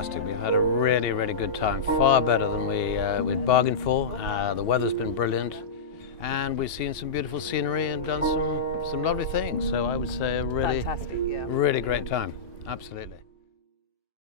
fantastic. We've had a really, really good time. Far better than we'd bargained for. The weather's been brilliant. And we've seen some beautiful scenery and done some lovely things. So I would say a really, Fantastic, yeah. really great time. Absolutely.